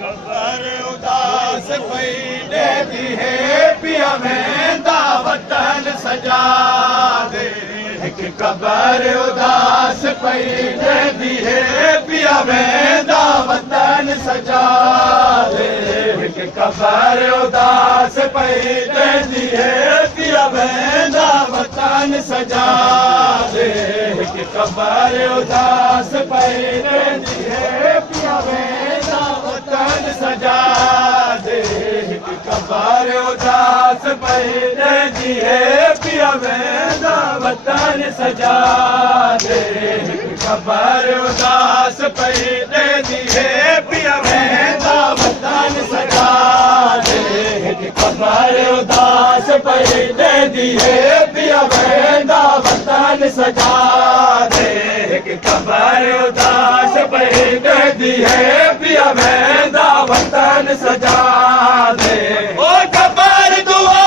कबर उदास पई ॾेती है पिया वेंदा वतन सजा दे। हिक कबर उदास पई ॾेती है पिया वेंदा वतन सजा दे। हिक कबर उदास पई ॾेती है पिया वेंदा वतन सजा दे। हिक कबर उदास पई ॾेती है पिया वेंदा वतन सजा दे। हिक कबर उदास पई ॾेती है पिया वेंदा वतन सजा दे। हिक कबर उदास पई ॾेती है पिया वेंदा वतन सजा दे। हिक कबर उदास पई ॾेती है पिया वेंदा वतन सजा दे। हिक कबर उदास पई ॾेती है पिया वेंदा वतन सजा दे। ओ कबर दुआ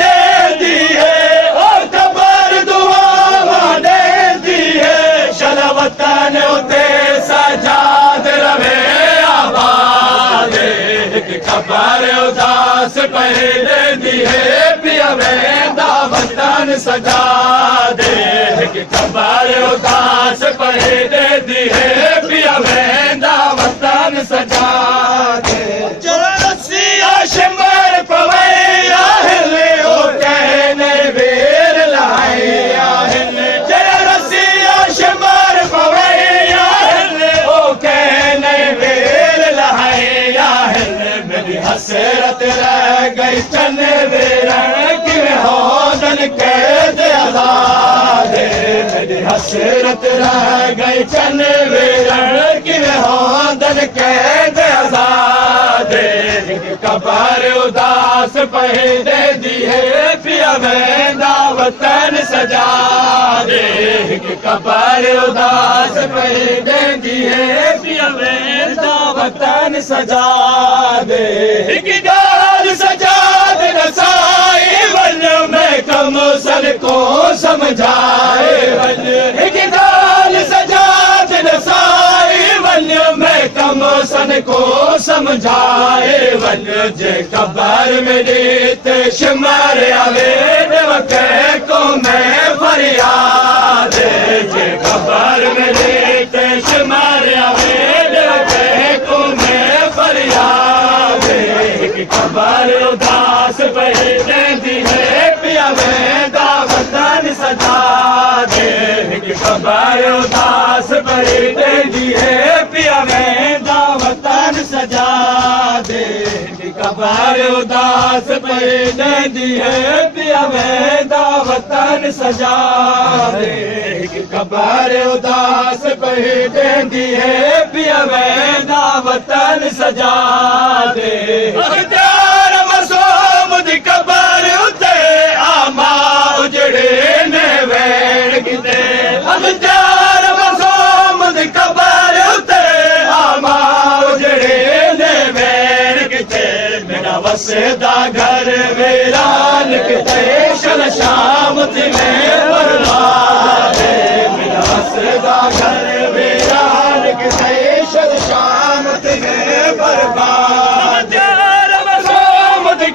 ॾेती है, ओ कबर दुआ ॾेती है, शल वतन उते सजाद रवे आबाद। हिक कबर उदास पई ॾेती है पिया वेंदा वतन सजा दे। हिक कबर उदास पई ॾेती है पिया वेंदा वतन सजा दे। रसिया शिमर पवई आहिनि ओ कहने वेर लाई आहिनि। रसिया शिमर पवई आहिनि ओ कहने वेर लाई आहिनि। मेरी हसरत रह गई चन वेरण किवें होदन कैद आज़ाद। मेरी हसरत रह गई चन वेरण किवें होदन कैद आज़ाद। हिक कबर उदास पई ॾेती है पिया वेंदा वतन सजा दे। हिक कबर उदास पई ॾेती है पिया वेंदा वतन सजा दे। हिक ॻाल्हि सजाद रसाई वञ मैं कम सन को समझाए वञ। हिक ॻाल्हि सजाद रसाई वञ मैं कम सन को समझाए वञ। जे कबर में ॾेत शिमर आवे को मैं फरियाद। जे कबर में ॾेत शिमर आवे को मैं फरियाद। हिक कबर उदास पई ॾेती है पिया वेंदा वतन सजा दे। हिक कबर उदास पई ॾेती है पिया वेंदा वतन सजा दे। हिक कबर उदास पई ॾेती है पिया वेंदा वतन सजा दे। हिक कबर उदास पई ॾेती है पिया वेंदा वतन सजा दे। अख़्तियार मसूम दी कबर उते आमा उजड़े ने वेड़ किते। अख़्तियार मसूम दी कबर उते आमा उजड़े ने वेड़ किते। मेरा वसदा घर वीरान किते शल शाम थी में बर्बाद। मेरा वसदा घर वीरान किते शल शाम थी में बर्बाद।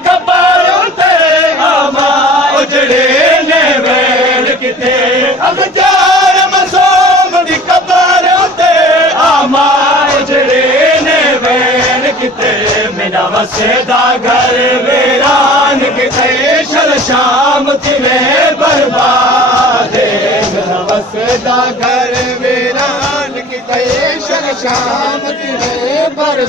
कबर उते आमा उजड़े ने वेड़ किते। अख़्तियार मसूम दी कबर उते आमा उजड़े ने वेड़ किते। मेरा वसदा घर वीरान किते शल शाम थी में बर्बाद। मेरा वसदा घर वीरान किते शल शाम थी में बर्बाद।